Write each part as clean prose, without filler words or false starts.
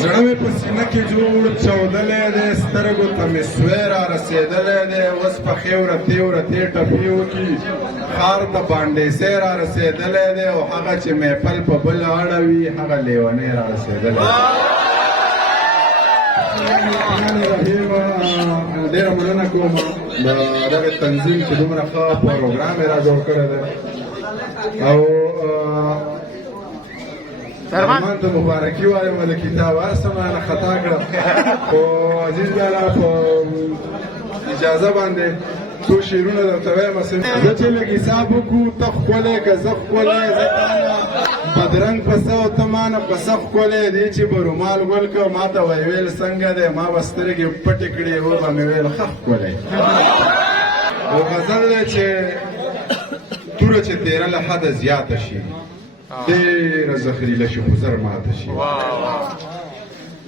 زړه مې په سینه کې جوړ چاودلی دی سترګو ته مې سوی را رسېدلی دی اوس په ښې ورتې ورتې ټپې وکړي ښار ته بانډیسی را رسېدلی دی او هغه چې محفل په بل اړوي هغه لیونی را رسېدلی ډېره مننه کوم د دغه تنظیم چې دومره ښه پروګرام یې را جوړ کړی دی او ارمان ته مبارکي وایم د کتاب هر څه مانه خطا کړم خو عزیز بیا په اجازه باندې څو شعرونه درته وایم زه چې لږ حساب وکړو ته ښکلی که زه ښکلی زه تانه بدرنګ پسه او ته مانه پسه ښکلی دی چې به رومال ګل که ما ته ویل څنګه دی ما به سترګې پټې کړې و به مې ویل ښه ښکلی او غزل دی چې توره چې تیره له حده زیاته شي ډېره زخریله شي خو زر ماته شي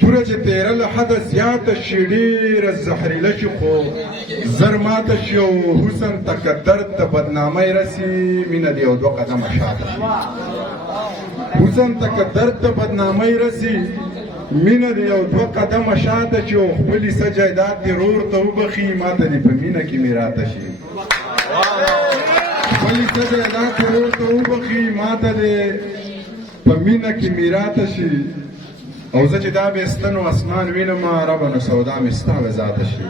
توره چې تیره له حده زیاته شي ډېره زهریله شي خو زر ماته شي او حسن ته که درد د بدنامۍ رسي مینه د یو دوه قدمه شاته شي حسن ته که درد د بدنامۍ رسي مینه د یو دوه قدمه شاته شي او خپلې څه جایداد دې رور ته وبخي ماته دې په مینه کې میراته شي خپلې څه جایداد دې رور ته وبخي ماته دې په مینه کې میراته شي او زه چې دا بېستن و اسمان وینم ربه نو سودا مې ستا به ذاته شي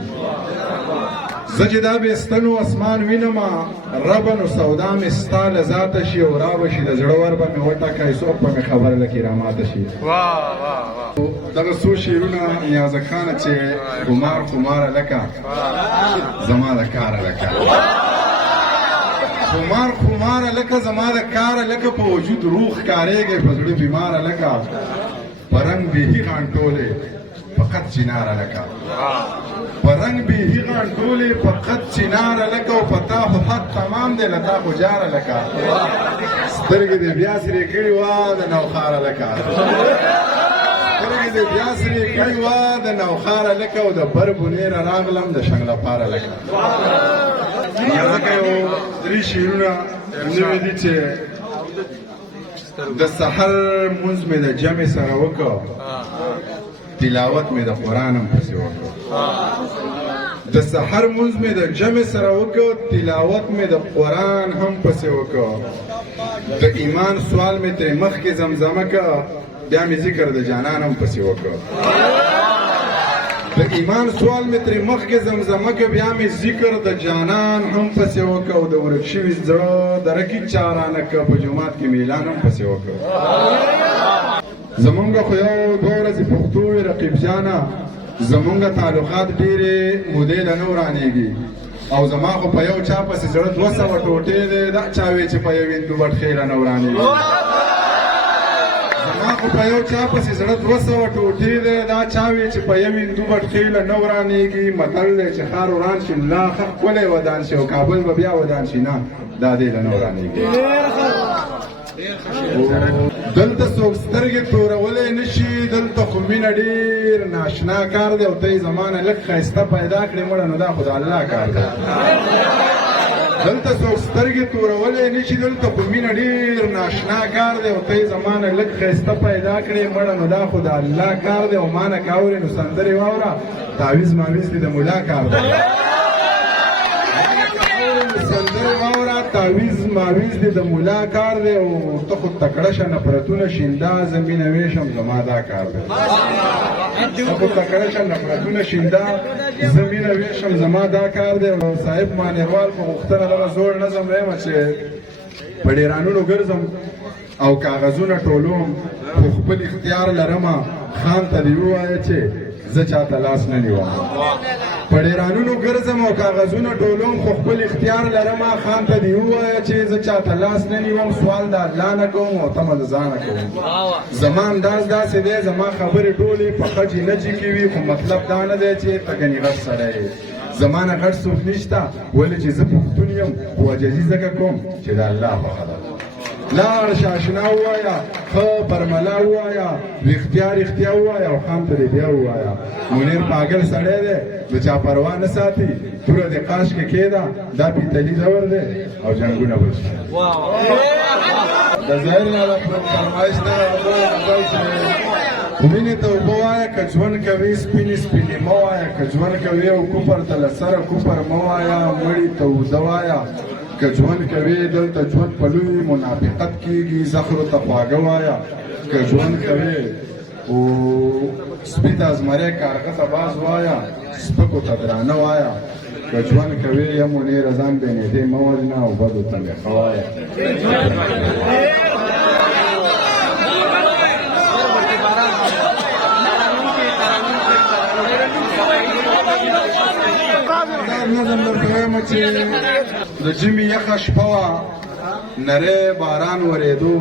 زه چې دا بېستن و اسمان وینم ربه نو سودا مې ستا له ذاته شي او را به شي د زړه ور به مې وټاکئ څوک به مې خبر لکې راماته شي دغه څو شعرونه نیازک خانه چې خمار خماره لکه زما د کاره لکه خمار خماره لکه زما د کاره لکه په وجود روح ښکارېږي په زړه بیماره لکه پرنګ بیهی غانټولې فقط چناره لکه پرنګ بیهی غانټولې فقط چناره لکه او پتا خو حق تمام دی لتا خو جاره لکه سترګې دې بیا سرې کړي وه د نوخاره لکه سترګې دې بیا سرې کړي وه د نوخاره لکه او د بر بونیره راغلم د شنګ لپاره لکه ځکه یو درې شعرونه نوي دي چې د سحر مونځ مې د جمع سره وکړ تلاوت مې د قرآن هم پسې وکړ د سحر مونځ مې د جمع سره وکړ تلاوت مې د قرآن هم پسې وکړ د ایمان سوال مې ترې مخکې زمزمه کړه بیا مې ذکر د جانان هم پسې وکړ د ایمان سوال مې ترې مخکې زمزمه کړه بیا مې ذکر د جانان هم پسې وکړ او د ورک شوي زړه د رکي چا رانه کړه په جومات کې مې اعلان هم پسې وکړ زمونږ خو یو دوه ورځې پښتو وي رقیب جانه زمونږ تعلقات ډېرې مودې له نه ورانېږي او زما خو په یو چا پسې زړه 200 ټوټې دی دا چا وی چې په یو هندو بټخې له نه ورانېږي زما خو په یو چا پسې زړه 200 ټوټې دی دا چا وی چې په یو هندو بټخې له نه ورانېږي متل دی چې ښار وران شي لا ښه ښکلی ودان شي او کابل به بیا ودان شي نه دا دی له نه ورانېږي دلته څوک سترګې تورولی نه شي دلته خو مینه ډېر ناشنا کار دی او ته یې زمانه لږ ښایسته پیدا کړې مړه نو دا خو د الله کار دی دلته څوک سترګې تورولی نه شي دلته خو مینه ډېر ناشنا کار دی او ته یې زمانه لږ ښایسته پیدا کړې مړه نو دا خو د الله کار دی او ما نه که اورې نو سندرې واوره تعویز ماویز دې د ملا کار دی سندرې واوره تعویز ماویز دې د ملا کار دی او ته خو تکړه شه نفرتونه شیندا زه مینه ویشم زما دا کار دی ته خو تکړه شه نفرتونه شیندا زه مینه ویشم زما دا کار دی او صاحب مانیروال په غوښتنه دغه زوړ نظم وایم چې په ډیرانونو ګرځم او کاغذونه ټولوم خو خپل اختیار لرمه خان ته دې ووایه چې زه چاته لاس نه نیوم په ډیرانونو ګرځم او کاغذونه ټولوم خو خپل اختیار لرمه خان ته دې ووایه چې زه چاته لاس نه نیوم سوال د الله نه کوم او تمه د ځانه کوم زما انداز داسې دی زما خبرې ټولې په خجې نجې کې وي خو مطلب دا نه دی چې ته ګنې غټ سړی یې زما نه غټ څوک نشته ولې چې زه پښتون یم خو عجزي ځکه کوم چې د الله خوښه ده لاړ شاشنا ووایه ښه برملا ووایه رښتیا رښتیا ووایه او خان ته دې بیا ووایه منیر پاگل سړی دی د چا پروا نه ساتي توره دې قاش کې کېده دا پیتلي دور دی او جنګونه به شي د ظاهر نه د فرمایش نه وینې ته اوبه وایه که ژوند کوي سپینې سپینې مه وایه که ژوند کوي او کفر ته له سره کفر مه وایه مړي ته اوده وایه که ژوند کوي دلته ژوند په لوی منافقت کېږي زخرو ته خواږه وایه که ژوند کوي او سپي ته زمری کارغه ته باز وایه سپکو ته درانه وایه که ژوند کوي یا منیره ځان بېنېدې مه وژنه او بدو ته مې ښه وایه نظم درته وایم چې د ژمي یخه شپه وه نری باران ورېدو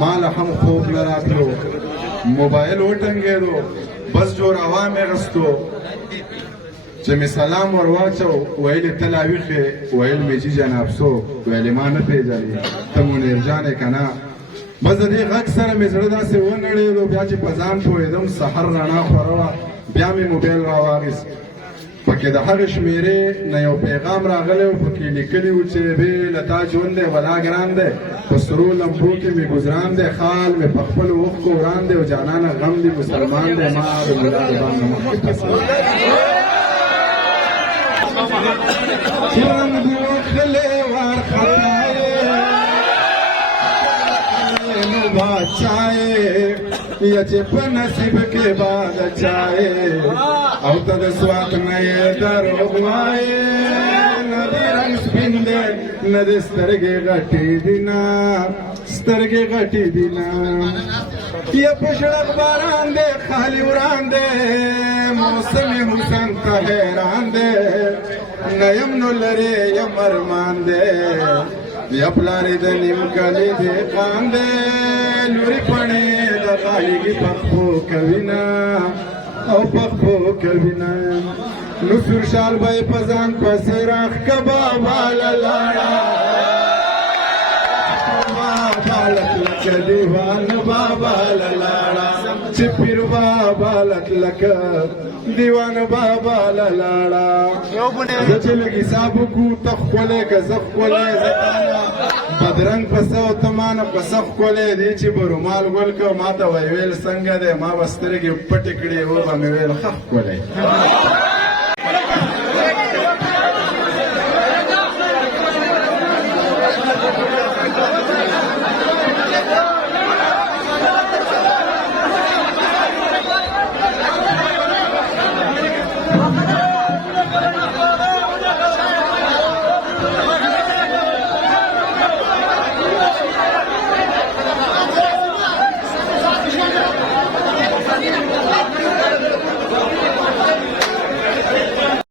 ما له هم خوب نه راتلو موبایل وټنګېدو بس جوړاوا مې اخیستو چې مې سلام ور واچو ویل یې ته لا ویښې ویل مې چې جناب څوک ویل ما نه پېژنې ته منیر جان یې که نه بس د دې غږ سره مې زړه داسې ونړېدو بیا چې په ځان پوهېدم سحر رڼا خوره وه بیا مې موبایل راواخیست پکې د هغې شمېرې نه یو پیغام راغلی و پکې لیکلي و چې بې له تا ژوند دی ولا ګران دی په سرو لمبو کې مې ګزران دی خال مې په خپلو اوښکو وران دی او جانانه غم دی مسلمان دی ما د ملا د بام نه مخکې پسند چې رنګ دې وخلې وارخطایې نو بادشاهې یا چې په نصیب کې باد چاهې او ته د سوات نه یې دروغ وایې نه دې رنګ سپین دی نه دې سترګې غټې دي نه سترګې غټې دي نه یا په شړک باران دی خالي وران دی موسم حسن ته حیران دی نه یم نو لرې یم ارمان دی یا پلارې د نیم کلي دهقان دی لورې پڼې د غاړګي پخپو کوینه او پخپو کوینه نو سور شال به یې په ځان پسې راښکه بابا له لاړه بابا لکه دیوان بابا له لاړه چې پیر بابا لکه دیوان بابا له لاړه زه چې لږ حساب وکړو ته ښکلی که زه ښکلی زه تاله بدرنګ پسه او ته مانه پسه ښکلی دی چې به رومال ګل که ما ته ویل څنګه دی ما به سترګې پټې کړې و به مې ویل ښه ښکلی